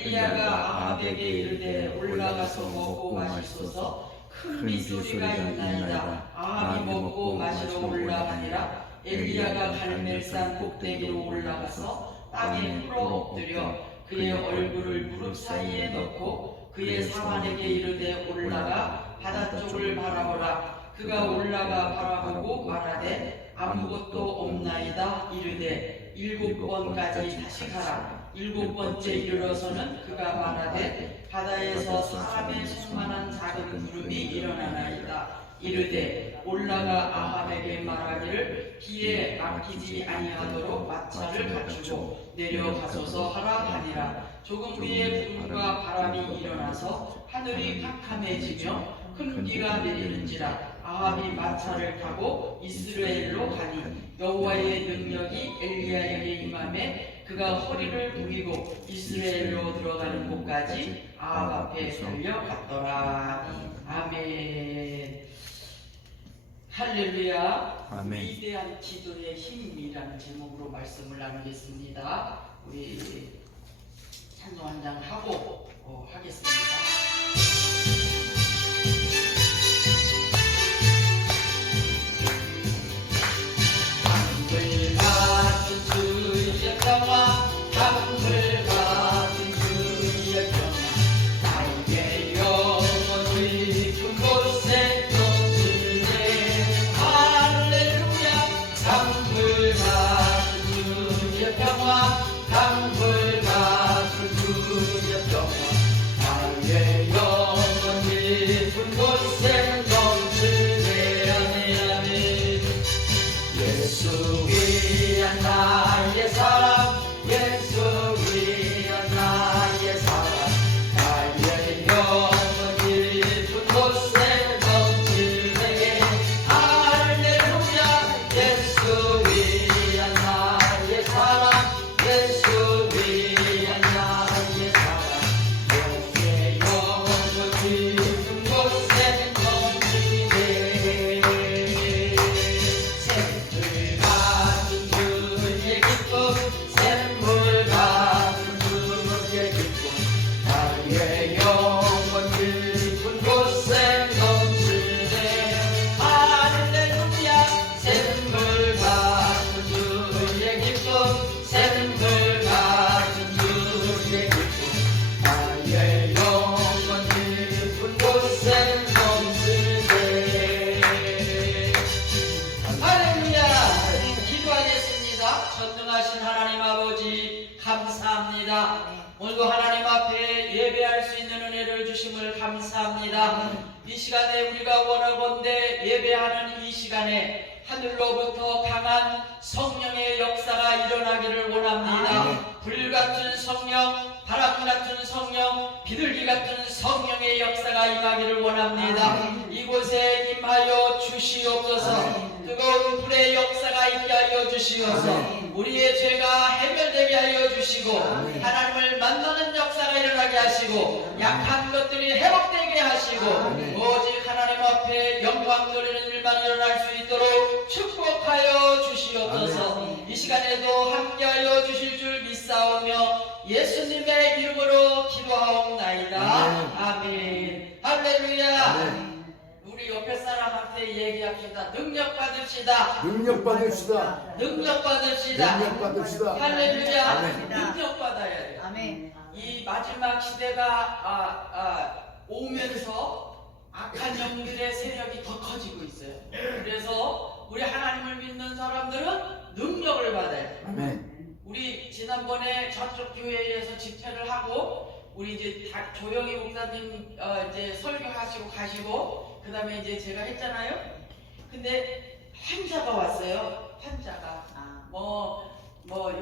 엘리야가 아합에게 이르되 올라가서 먹고 마시소서. 큰 비소리가 있나이다. 아합이 먹고 마시러 올라가니라. 엘리야가 갈멜산 꼭대기로 올라가서 땅에 풀어 엎드려 그의 얼굴을 무릎 사이에 넣고 그의 사환에게 이르되 올라가 바다 쪽을 바라보라. 그가 올라가 바라보고 말하되 아무것도 없나이다. 이르되 7번까지 다시 가라. 7번째 이르러서는 그가 말하되 바다에서 사람의 손만한 작은 구름이 일어나나이다. 이르되 올라가 아합에게 말하기를 비에 막히지 아니하도록 마차를 갖추고 내려가소서 하라 하니라. 조금 후에 구름과 바람이 일어나서 하늘이 캄캄해지며 큰 비가 내리는지라. 아합이 마차를 타고 이스라엘로 가니 여호와의 능력이 엘리야에게 임하매 그가 허리를 숙이고 이스라엘로 들어가는 곳까지 아합 앞에 달려갔더라. 아멘. 할렐루야. 아멘. 위대한 기도의 힘이라는 제목으로 말씀을 나누겠습니다. 우리 찬송 한 장 하고 하겠습니다. 전능하신 하나님 아버지 감사합니다. 오늘도 하나님 앞에 예배할 수 있는 은혜를 주심을 감사합니다. 이 시간에 우리가 원하건대 예배하는 이 시간에 하늘로부터 강한 성령의 역사가 일어나기를 원합니다. 불같은 성령, 바람같은 성령, 비둘기 같은 성령의 역사가 임하기를 원합니다. 이곳에 임하여 주시옵소서. 뜨거운 불의 역사가 있게 하여 주시옵소서. 우리의 죄가 해결되게 하여 주시고 하나님을 만나는 역사가 일어나게 하시고 약한 것들이 회복되게 하시고 오직 하나님 앞에 영광 돌리는 일만 일어날 수 있도록 축복하여 주시옵소서. 이 시간에도 함께하여 주실 줄 믿사오며 예수님의 이름으로 기도하옵나이다. 아멘. 할렐루야. 우리 옆에 사람한테 얘기합시다. 능력 받읍시다. 능력 받읍시다. 능력 받읍시다. 능력 받읍시다. 할렐루야. 아멘. 능력 받아야 돼요. 아멘. 이 마지막 시대가 오면서 악한 영들의 세력이 더 커지고 있어요. 그래서 우리 하나님을 믿는 사람들은 능력을 받아야 돼요. 아멘. 우리 지난번에 저쪽 교회에서 집회를 하고 우리 이제 조영희 목사님 이제 설교하시고 가시고 그 다음에 이제 제가 했잖아요. 근데 환자가 왔어요. 환자가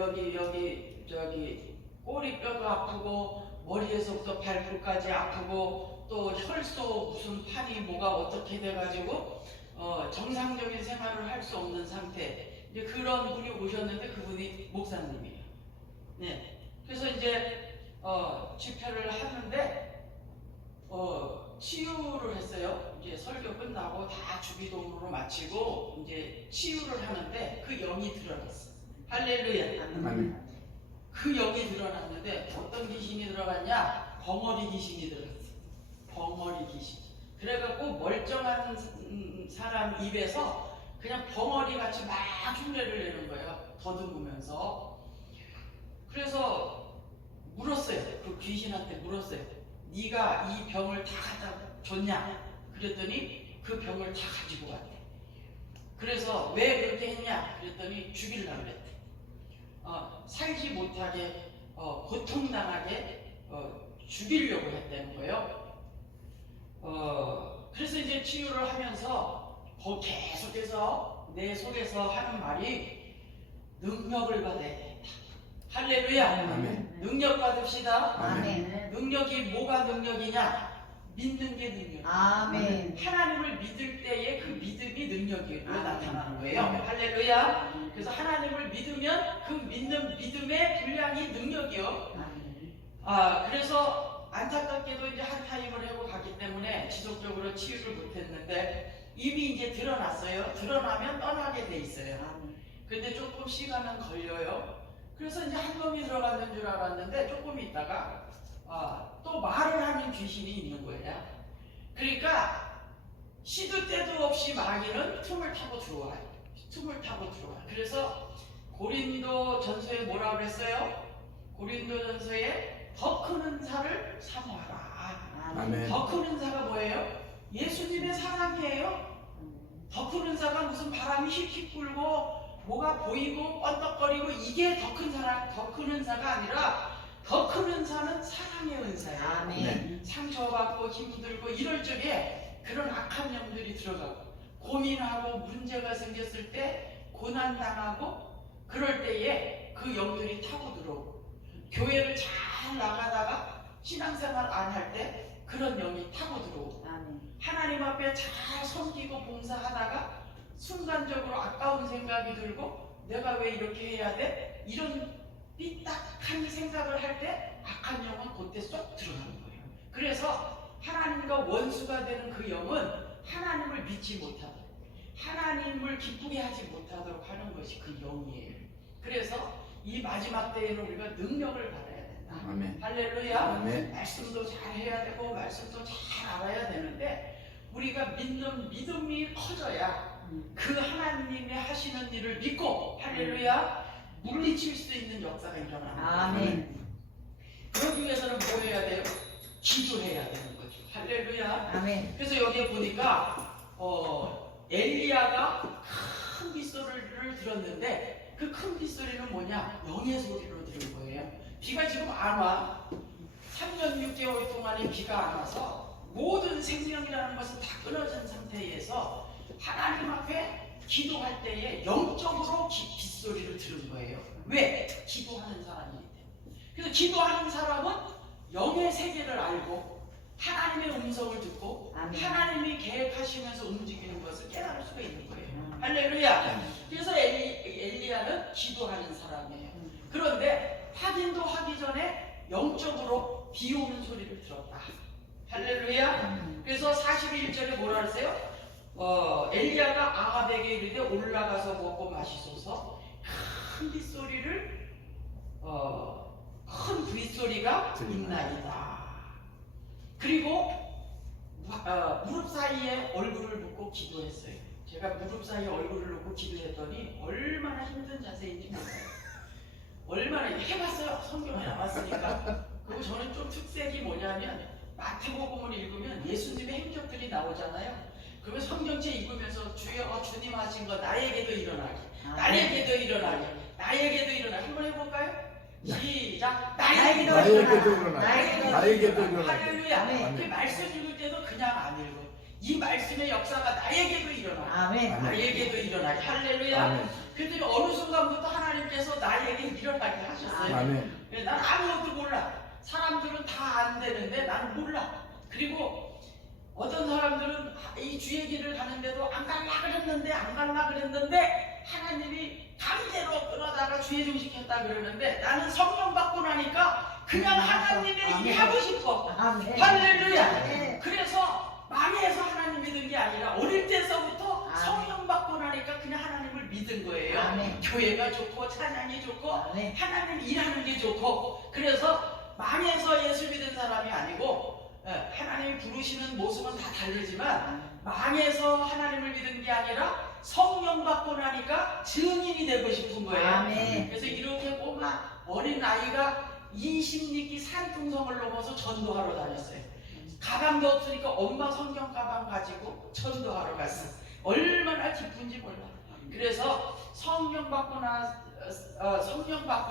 여기 저기 꼬리뼈도 아프고 머리에서부터 발끝까지 아프고 또 혈소 무슨 판이 뭐가 어떻게 돼가지고 정상적인 생활을 할 수 없는 상태. 이제 그런 분이 오셨는데 그분이 목사님이에요. 네. 그래서 이제 집회를 하는데 치유를 했어요. 이제 설교 끝나고 다 주기도문으로 마치고 이제 치유를 하는데 그 영이 들어갔어. 할렐루야. 아멘. 그 영이 드러났는데 어떤 귀신이 들어갔냐? 벙어리 귀신이 들어갔어. 벙어리 귀신. 그래갖고 멀쩡한 사람 입에서 그냥 벙어리 같이 막 흉내를 내는 거예요. 더듬으면서. 그래서 물었어요. 그 귀신한테 물었어요. 네가 이 병을 다 갖다 줬냐? 그랬더니 그 병을 다 가지고 갔대. 그래서 왜 그렇게 했냐? 그랬더니 죽이려고 그랬대. 살지 못하게 고통당하게 죽이려고 했다는 거예요. 그래서 이제 치유를 하면서 계속해서 내 속에서 하는 말이 능력을 받아야 된다. 할렐루야. 아멘. 능력 받읍시다. 아멘. 능력이 뭐가 능력이냐? 믿는 게 능력이에요. 아멘. 하나님을 믿을 때에 그 믿음이 능력으로 아멘. 나타나는 거예요. 아멘. 할렐루야. 그래서 하나님을 믿으면 그 믿는 믿음의 분량이 능력이요. 그래서 안타깝게도 이제 한 타임을 하고 갔기 때문에 지속적으로 치유를 못했는데 이미 이제 드러났어요. 드러나면 떠나게 돼 있어요. 근데 조금 시간은 걸려요. 그래서 이제 한 놈이 들어갔는 줄 알았는데 조금 있다가 또 말을 하는 귀신이 있는 거예요. 그러니까 시도 때도 없이 마귀는 틈을 타고 들어와요. 틈을 타고 들어와요. 그래서 고린도 전서에 뭐라 그랬어요? 고린도 전서에 더 큰 은사를 사모하라. 아멘. 더 큰 은사가 뭐예요? 예수님의 사랑이에요. 더 큰 은사가 무슨 바람이 휙휙 불고 뭐가 보이고 번떡거리고 이게 더 큰 사랑, 더 큰 은사가 아니라 더 큰 은사는 사랑의 은사예요. 아멘. 상처받고 힘들고 이럴 적에 그런 악한 영들이 들어가고 고민하고 문제가 생겼을 때 고난당하고 그럴 때에 그 영들이 타고 들어오고 교회를 잘 나가다가 신앙생활 안 할 때 그런 영이 타고 들어오고 하나님 앞에 잘 섬기고 봉사하다가 순간적으로 아까운 생각이 들고 내가 왜 이렇게 해야 돼? 이런 삐딱한 생각을 할 때 악한 영은 그때 쏙 들어가는 거예요. 그래서 하나님과 원수가 되는 그 영은 하나님을 믿지 못하도록 하나님을 기쁘게 하지 못하도록 하는 것이 그 영이에요. 그래서 이 마지막 때에는 우리가 능력을 받아야 된다. 아멘. 할렐루야. 아멘. 말씀도 잘 해야 되고 말씀도 잘 알아야 되는데 우리가 믿는 믿음이 커져야 그 하나님의 하시는 일을 믿고 할렐루야 물리칠 수 있는 역사가 일어나는 거예요. 아멘. 그러기 위해서는 뭐 해야 돼요? 기도해야 되는 거죠. 할렐루야. 아멘. 그래서 여기에 보니까 엘리야가 큰 빗소리를 들었는데 그 큰 빗소리는 뭐냐? 영의 소리로 들은 거예요. 비가 지금 안 와. 3년 6개월 동안에 비가 안 와서 모든 생명이라는 것은 다 끊어진 상태에서 하나님 앞에 기도할 때에 영적으로 빗소리를 들은 거예요. 왜? 기도하는 사람이기 때문에. 그래서 기도하는 사람은 영의 세계를 알고 하나님의 음성을 듣고 아멘. 하나님이 계획하시면서 움직이는 것을 깨달을 수가 있는 거예요. 할렐루야. 그래서 엘리야는 기도하는 사람이에요. 그런데 확인도 하기 전에 영적으로 비 오는 소리를 들었다. 할렐루야. 그래서 41절에 뭐라 그랬어요? 엘리야가 아합에게 이르되 올라가서 먹고 마시소서. 큰 빗소리를 큰 빗소리가 있나이다. 그리고 무릎 사이에 얼굴을 놓고 기도했어요. 제가 무릎 사이에 얼굴을 놓고 기도했더니 얼마나 힘든 자세인지 몰라요. 얼마나 해봤어요. 성경에 나왔으니까. 그리고 저는 좀 특색이 뭐냐면 마태복음을 읽으면 예수님의 행적들이 나오잖아요. 그러면 성경책 읽으면서 주여 주님 하신 거 나에게도 일어나게, 나에게도 일어나게, 나에게도 일어나게. 한번 해볼까요? 시작. 나에게도 일어나게. 나에게도 일어나게. 할렐루야. 아멘. 이 말씀 읽을 때도 그냥 안 읽어. 이 말씀의 역사가 나에게도 일어나게. 아멘. 나에게도 일어나게. 할렐루야. 아멘. 그랬더니 어느 순간부터 하나님께서 나에게 일어나게 하셨어요. 아멘. 난 아무것도 몰라. 사람들은 다 안 되는데 나는 몰라. 그리고 어떤 사람들은 이 주의 길을 가는데도 안 갈라 그랬는데 하나님이 강제로 끌어다가 주의 정식했다 그러는데 나는 성령 받고 나니까 그냥 하나님의 일이 하고 싶어. 아멘. 할렐루야. 아멘. 그래서 망해서 하나님 믿은 게 아니라 어릴 때서부터 아멘. 성령 받고 나니까 그냥 하나님을 믿은 믿은 거예요. 아멘. 교회가 좋고 찬양이 좋고 아멘. 하나님 일하는 게 좋고 그래서 망해서 예수 믿은 사람이 아니고 하나님이 부르시는 모습은 다 다르지만 망해서 하나님을 믿은 게 아니라 성령 받고 나니까 증인이 되고 싶은 거예요. 아멘. 그래서 이렇게 꼬마 어린 아이가 20리기 산둥성을 넘어서 전도하러 다녔어요. 가방도 없으니까 엄마 성경 가방 가지고 전도하러 갔어. 얼마나 기쁜지 몰라. 그래서 성령 받고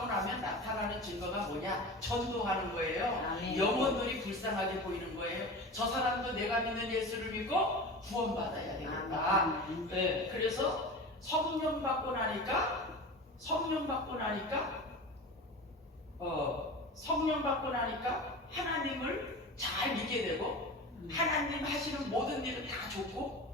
나면 나타나는 증거가 뭐냐? 전도하는 거예요. 아멘. 영혼들이 불쌍하게 보이는 거예요. 저 사람도 내가 믿는 예수를 믿고 구원받아야 되겠다. 네, 그래서 성령 받고 나니까 하나님을 잘 믿게 되고 하나님 하시는 모든 일은 다 좋고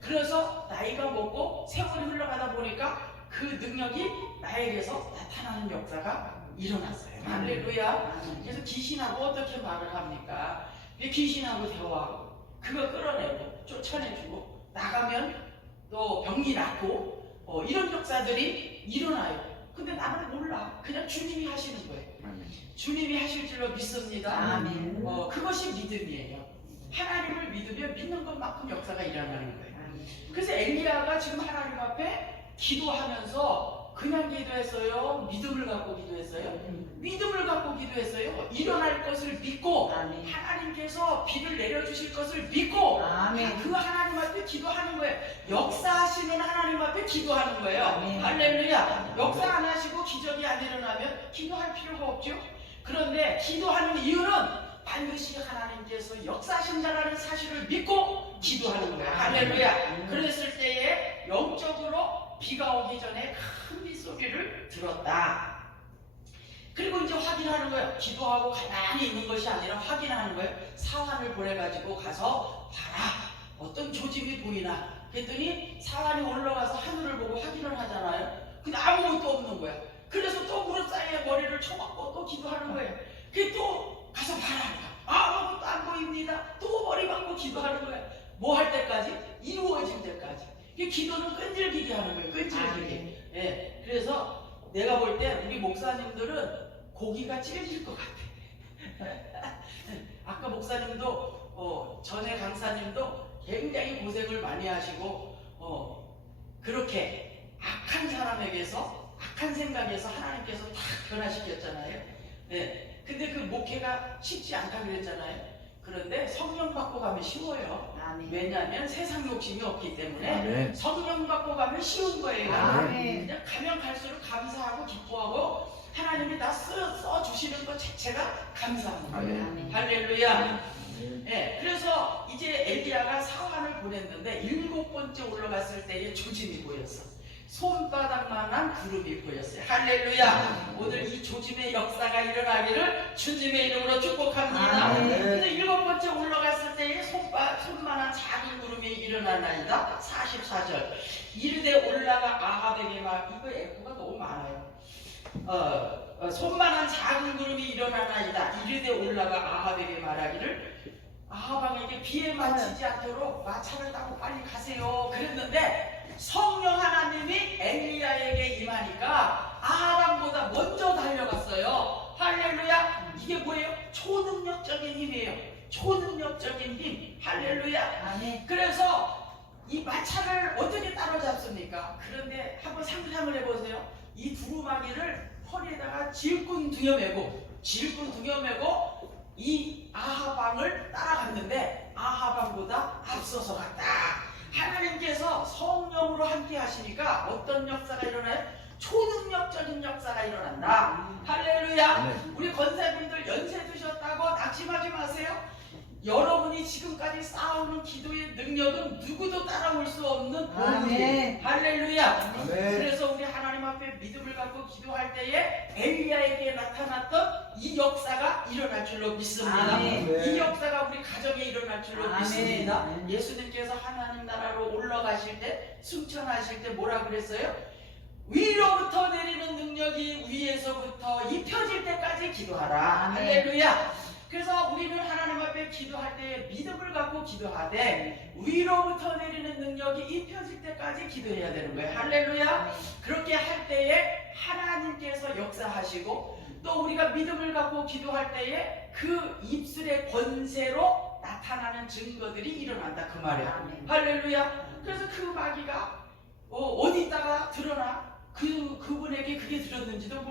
그래서 나이가 먹고 세월이 흘러가다 보니까 그 능력이 나에게서 나타나는 역사가 일어났어요. 할렐루야. 그래서 귀신하고 어떻게 말을 합니까? 귀신하고 대화하고 그거 끌어내고 쫓아내주고 나가면 또 병이 낫고 이런 역사들이 일어나요. 근데 나는 몰라. 그냥 주님이 하시는 거예요. 주님이 하실 줄로 믿습니다. 아멘. 그것이 믿음이에요. 하나님을 믿으면 믿는 것만큼 역사가 일어나는 거예요. 그래서 엘리야가 지금 하나님 앞에 기도하면서 그냥 기도했어요? 믿음을 갖고 기도했어요? 믿음을 갖고 기도했어요. 일어날 것을 믿고 아멘. 하나님께서 비를 내려주실 것을 믿고 아멘. 그 하나님 앞에 기도하는 거예요. 역사하시는 하나님 앞에 기도하는 거예요. 아멘. 할렐루야. 역사 안 하시고 기적이 안 일어나면 기도할 필요가 없죠. 그런데 기도하는 이유는 반드시 하나님께서 역사하신다라는 사실을 믿고 기도하는 거예요. 할렐루야. 그랬을 때에 영적으로 비가 오기 전에 큰 빗소리를 들었다. 그리고 이제 확인하는 거예요. 기도하고 가만히 있는 것이 아니라 확인하는 거예요. 사환을 보내가지고 가서 봐라. 어떤 조짐이 보이나. 그랬더니 사환이 올라가서 하늘을 보고 확인을 하잖아요. 근데 아무것도 없는 거야. 그래서 또 무릎 사이에 머리를 쳐박고 또 기도하는 거예요. 그게 또 가서 봐라. 아무것도 안 보입니다. 또 머리 박고 기도하는 거예요. 뭐 할 때까지? 이루어질 때까지. 기도는 끈질기게 하는 거예요. 끈질기게. 예. 그래서 내가 볼 때 우리 목사님들은 고기가 찔질 것 같아. 아까 목사님도 전에 강사님도 굉장히 고생을 많이 하시고 그렇게 악한 사람에게서 악한 생각에서 하나님께서 다 변화시켰잖아요. 네. 근데 그 목회가 쉽지 않다 그랬잖아요. 그런데 성령 받고 가면 쉬워요. 아멘. 왜냐하면 세상 욕심이 없기 때문에 아멘. 성령 받고 가면 쉬운 거예요. 아멘. 그냥 가면 갈수록 감사하고 기뻐하고 하나님이 다 써주시는 것 자체가 감사한 거예요. 아멘. 할렐루야. 네, 그래서 이제 엘리야가 사환을 보냈는데 7번째 올라갔을 때에 조짐이 보였어. 손바닥만한 구름이 보였어요. 할렐루야. 오늘 이 조짐의 역사가 일어나기를 주님의 이름으로 축복합니다. 아멘. 그래서 7번째 올라갔을 때에 손만한 작은 구름이 일어나나이다. 44절. 이르되 올라가 아합에게 이거 에코가 너무 많아요. 손만한 작은 구름이 일어나나이다. 이르되 올라가 아합에게 말하기를 아합왕에게 비에 맞히지 않도록 마차를 타고 빨리 가세요. 그랬는데 성령 하나님이 엘리야에게 임하니까 아합왕보다 먼저 달려갔어요. 할렐루야. 이게 뭐예요? 초능력적인 힘이에요. 초능력적인 힘. 할렐루야. 아멘. 그래서 이 마차를 어떻게 따라잡습니까? 그런데 한번 상상을 해보세요. 이 두루마기를 허리에다가 질끈 두여매고 이 아합왕을 따라갔는데 아합왕보다 앞서서 갔다. 하나님께서 성령으로 함께 하시니까 어떤 역사가 일어나요? 초능력적인 역사가 일어난다. 할렐루야. 우리 권사님들 연세 드셨다고 낙심하지 마세요. 여러분이 지금까지 쌓아오는 기도의 능력은 누구도 따라올 수 없는 아멘. 할렐루야. 아멘. 그래서 우리 하나님 앞에 믿음을 갖고 기도할 때에 엘리야에게 나타났던 이 역사가 일어날 줄로 믿습니다. 아멘. 이 역사가 우리 가정에 일어날 줄로 아멘. 믿습니다. 아멘. 예수님께서 하나님 나라로 올라가실 때 승천하실 때 뭐라 그랬어요? 위로부터 내리는 능력이 위에서부터 입혀질 때까지 기도하라. 아멘. 할렐루야. 그래서 우리는 하나님 앞에 기도할 때 믿음을 갖고 기도하되 위로부터 내리는 능력이 입혀질 때까지 기도해야 되는 거예요. 할렐루야. 그렇게 할 때에 하나님께서 역사하시고 또 우리가 믿음을 갖고 기도할 때에 그 입술의 권세로 나타나는 증거들이 일어난다 그 말이에요. 할렐루야. 그래서 그 마귀가 어디다가 드러나 그분에게 그게 들었는지도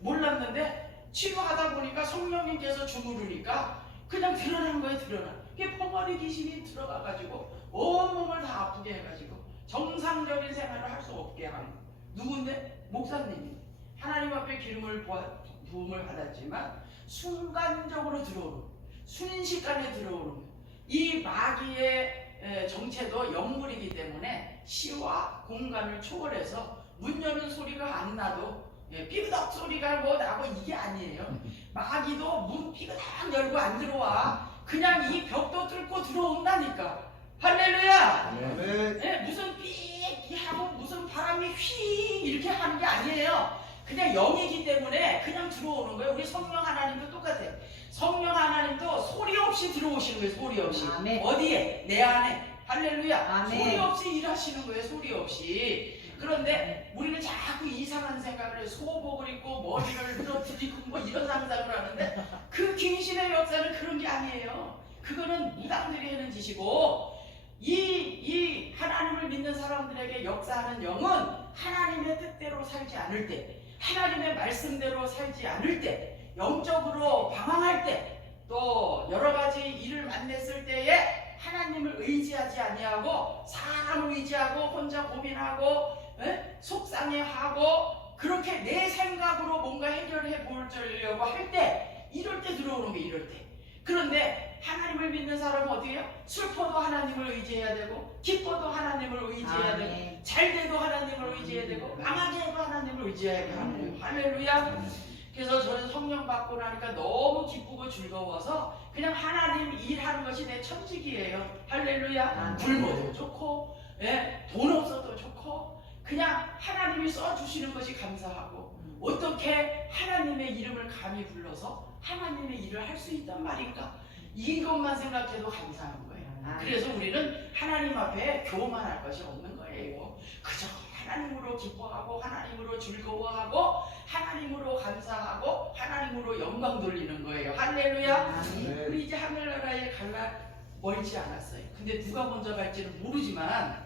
몰랐는데 치료하다 보니까 성령님께서 주무르니까 그냥 드러난 거에 드러나. 이게 펑어리 귀신이 들어가가지고 온몸을 다 아프게 해가지고 정상적인 생활을 할 수 없게 하는 거예요. 누군데? 목사님이 하나님 앞에 부음을 받았지만 순간적으로 들어오는, 순식간에 들어오는 이 마귀의 정체도 영물이기 때문에 시와 공간을 초월해서 문 여는 소리가 안 나도 삐그덕 소리가 뭐 나고 이게 아니에요. 마귀도 문 삐그덕 열고 안 들어와. 그냥 이 벽도 뚫고 들어온다니까. 할렐루야. 아멘. 무슨 삐 하고 무슨 바람이 휘 이렇게 하는 게 아니에요. 그냥 영이기 때문에 그냥 들어오는 거예요. 우리 성령 하나님도 똑같아요. 성령 하나님도 소리 없이 들어오시는 거예요. 소리 없이. 아멘. 어디에? 내 안에. 할렐루야. 아멘. 소리 없이 일하시는 거예요. 소리 없이. 그런데 우리는 자꾸 이상한 생각을 해요. 소복을 입고 머리를 늘어뜨리고 뭐 이런 상상을 하는데 그 귀신의 역사는 그런 게 아니에요. 그거는 무당들이 하는 짓이고 이 하나님을 믿는 사람들에게 역사하는 영은 하나님의 뜻대로 살지 않을 때, 하나님의 말씀대로 살지 않을 때, 영적으로 방황할 때, 또 여러 가지 일을 만났을 때에 하나님을 의지하지 아니하고 사람을 의지하고 혼자 고민하고 속상해하고 그렇게 내 생각으로 뭔가 해결해 보려고 할 때, 이럴 때 들어오는 게 이럴 때. 그런데 하나님을 믿는 사람은 어떻게 해요? 슬퍼도 하나님을 의지해야 되고 기뻐도 하나님을 의지해야 되고 잘 돼도 하나님을 의지해야 되고 망하게 해도 하나님을 의지해야 되고. 할렐루야. 그래서 저는 성령 받고 나니까 너무 기쁘고 즐거워서 그냥 하나님 일하는 것이 내 천직이에요. 할렐루야. 굶어도 좋고 돈 없어도 좋고 그냥 하나님이 써주시는 것이 감사하고 어떻게 하나님의 이름을 감히 불러서 하나님의 일을 할 수 있단 말인가? 이것만 생각해도 감사한 거예요. 그래서 우리는 하나님 앞에 교만할 것이 없는 거예요. 그저 하나님으로 기뻐하고 하나님으로 즐거워하고 하나님으로 감사하고 하나님으로 영광 돌리는 거예요. 할렐루야. 우리 이제 하늘나라에 갈라 멀지 않았어요. 근데 누가 먼저 갈지는 모르지만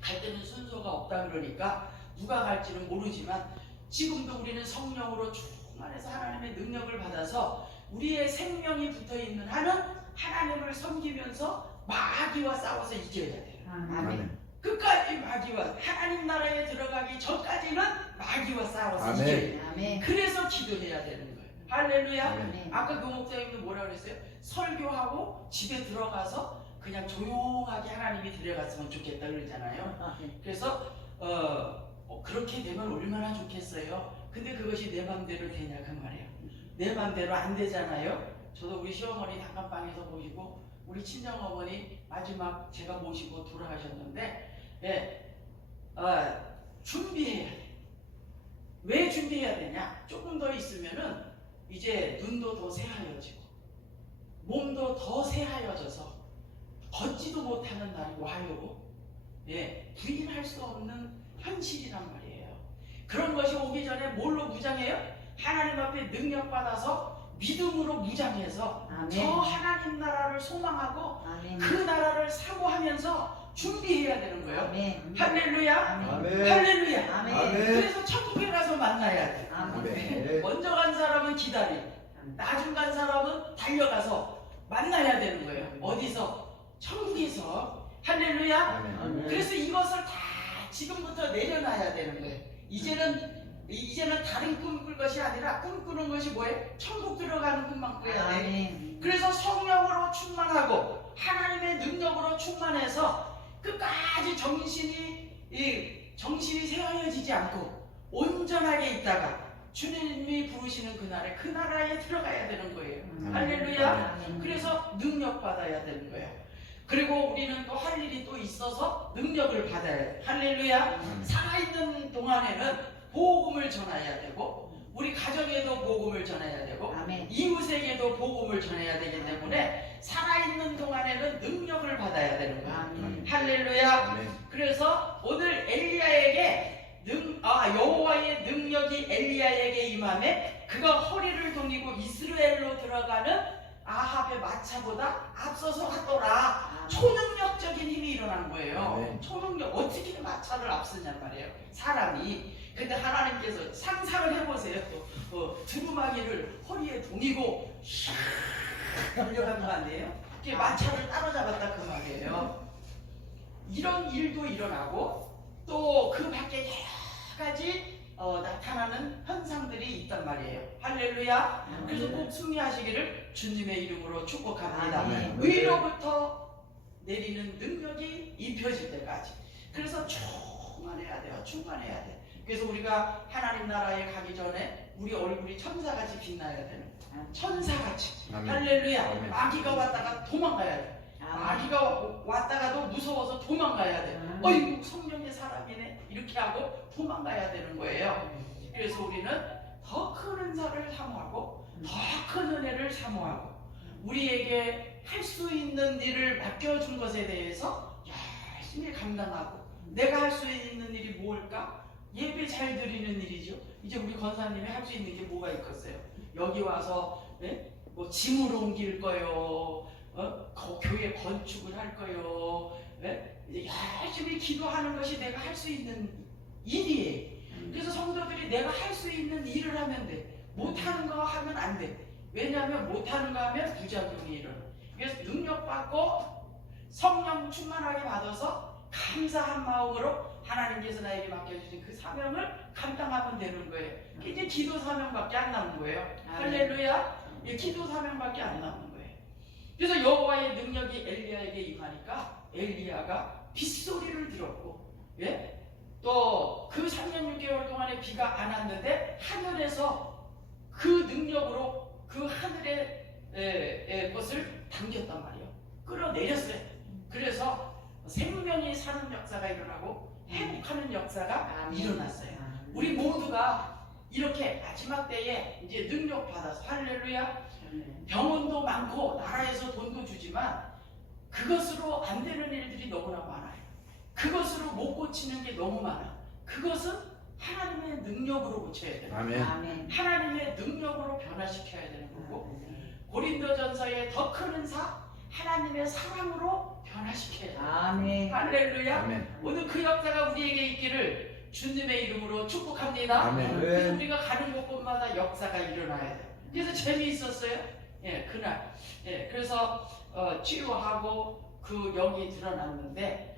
갈 때는 순서가 없다 그러니까 누가 갈지는 모르지만 지금도 우리는 성령으로 충만해서 하나님의 능력을 받아서 우리의 생명이 붙어있는 한은 하나님을 섬기면서 마귀와 싸워서 이겨야 돼요. 아멘. 끝까지 마귀와 하나님 나라에 들어가기 전까지는 마귀와 싸워서 아멘. 이겨야 돼요. 아멘. 그래서 기도해야 되는 거예요. 할렐루야. 아멘. 아까 그 목사님도 뭐라 그랬어요? 설교하고 집에 들어가서 그냥 조용하게 하나님이 데려갔으면 좋겠다 그러잖아요. 그래서 그렇게 되면 얼마나 좋겠어요. 근데 그것이 내 맘대로 되냐 그 말이에요. 내 맘대로 안 되잖아요. 저도 우리 시어머니 단칸방에서 모시고 우리 친정어머니 마지막 제가 모시고 돌아가셨는데 준비해야 돼. 왜 준비해야 되냐? 조금 더 있으면은 이제 눈도 더 새하얘지고 몸도 더 새하얘져서 걷지도 못하는 날이 와요. 부인할 수 없는 현실이란 말이에요. 그런 것이 오기 전에 뭘로 무장해요? 하나님 앞에 능력 받아서 믿음으로 무장해서 아멘. 저 하나님 나라를 소망하고 아멘. 그 나라를 사모하면서 준비해야 되는 거예요. 아멘. 할렐루야. 아멘. 할렐루야. 아멘. 그래서 천국에 가서 만나야 돼. 아멘. 먼저 간 사람은 기다리고 나중 간 사람은 달려가서 만나야 되는 거예요. 어디서? 천국에서. 할렐루야. 아멘. 그래서 이것을 다 지금부터 내려놔야 되는 거예요. 이제는 다른 꿈 꿀 것이 아니라 꿈꾸는 것이 뭐예요? 천국 들어가는 꿈만 꿔야 돼. 아멘. 그래서 성령으로 충만하고 하나님의 능력으로 충만해서 끝까지 정신이 새하얘지지 않고 온전하게 있다가 주님이 부르시는 그 나라에 들어가야 되는 거예요. 할렐루야. 아멘. 그래서 능력 받아야 되는 거예요. 그리고 우리는 또 할 일이 또 있어서 능력을 받아야 돼. 할렐루야. 살아있는 동안에는 복음을 전해야 되고 우리 가정에도 복음을 전해야 되고 아멘. 이웃에게도 복음을 전해야 되기 때문에 살아있는 동안에는 능력을 받아야 되는 거야. 아멘. 할렐루야. 아멘. 그래서 오늘 엘리야에게 여호와의 능력이 엘리야에게 임함에 그가 허리를 동이고 이스라엘로 들어가는 아합의 마차보다 앞서서 갔더라. 초능력적인 힘이 일어난 거예요. 네. 초능력, 어떻게 마차를 앞서냔 말이에요, 사람이. 근데 하나님께서 상상을 해보세요. 또 두루마기를 허리에 동이고 샥 달려간 거 아니에요? 그게 마차를 따라잡았다 그 말이에요. 이런 일도 일어나고 또 그 밖에 여러 가지 나타나는 현상들이 있단 말이에요. 할렐루야. 그래서 꼭 승리하시기를 주님의 이름으로 축복합니다. 아멘. 위로부터 내리는 능력이 입혀질 때까지. 그래서 충만해야 돼요. 충만해야 돼. 그래서 우리가 하나님 나라에 가기 전에 우리 얼굴이 천사같이 빛나야 되는 거예요. 천사같이. 아멘. 할렐루야. 아멘. 마귀가 왔다가 도망가야 돼. 마귀가 왔다가도 무서워서 도망가야 돼. 어이구 성령의 사람이네 이렇게 하고 도망가야 되는 거예요. 그래서 우리는 더 큰 은사를 사모하고 더 큰 은혜를 사모하고 우리에게 할 수 있는 일을 맡겨준 것에 대해서 열심히 감당하고 내가 할 수 있는 일이 뭘까? 예배 잘 드리는 일이죠. 이제 우리 권사님이 할 수 있는 게 뭐가 있겠어요? 여기 와서 뭐 짐을 옮길 거요, 교회 건축을 할 거요, 이제 열심히 기도하는 것이 내가 할 수 있는 일이에요. 그래서 성도들이 내가 할 수 있는 일을 하면 돼. 못하는 거 하면 안 돼. 왜냐하면 못하는 거 하면 부작용이 일어나. 그래서 능력받고 성령 충만하게 받아서 감사한 마음으로 하나님께서 나에게 맡겨주신 그 사명을 감당하면 되는 거예요. 이제 기도 사명밖에 안 남은 거예요. 할렐루야. 기도 사명밖에 안 남은 거예요. 그래서 여호와의 능력이 엘리야에게 임하니까 엘리야가 빗소리를 들었고, 또 그 3년 6개월 동안에 비가 안 왔는데 하늘에서 그 능력으로 그 하늘의 것을 당겼단 말이에요. 끌어내렸어요. 그래서 생명이 사는 역사가 일어나고 회복하는 역사가 일어났어요. 우리 모두가 이렇게 마지막 때에 이제 능력 받아서, 할렐루야, 병원도 많고 나라에서 돈도 주지만 그것으로 안 되는 일들이 너무나 많아요. 그것으로 못 고치는 게 너무 많아. 그것은 하나님의 능력으로 고쳐야 돼요. 아멘. 하나님의 능력으로 변화시켜야 되는 거고, 고린도전서의 더 큰 은사, 하나님의 사랑으로 변화시켜야 돼요. 아멘. 할렐루야. 아멘. 오늘 그 역사가 우리에게 있기를 주님의 이름으로 축복합니다. 아멘. 그래서 우리가 가는 곳곳마다 역사가 일어나야 돼요. 그래서 재미있었어요. 그날. 그래서 치유하고 그 영이 드러났는데,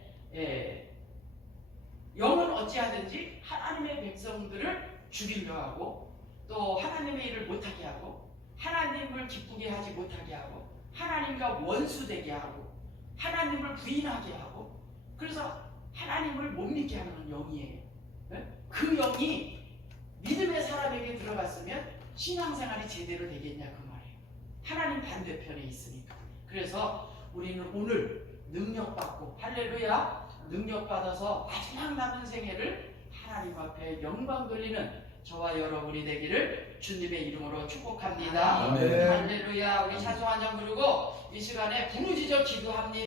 영은 어찌하든지 하나님의 백성들을 죽이려 하고, 또 하나님의 일을 못하게 하고, 하나님을 기쁘게 하지 못하게 하고, 하나님과 원수되게 하고, 하나님을 부인하게 하고, 그래서 하나님을 못 믿게 하는 영이에요. 그 영이 믿음의 사람에게 들어갔으면 신앙생활이 제대로 되겠냐 그 말이에요. 하나님 반대편에 있으니까. 그래서 우리는 오늘 능력받고, 할렐루야, 능력받아서 마지막 남은 생애를 하나님 앞에 영광 돌리는 저와 여러분이 되기를 주님의 이름으로 축복합니다. 아멘. 할렐루야. 우리 찬송 한 장 부르고 이 시간에 부르짖어 기도합니다.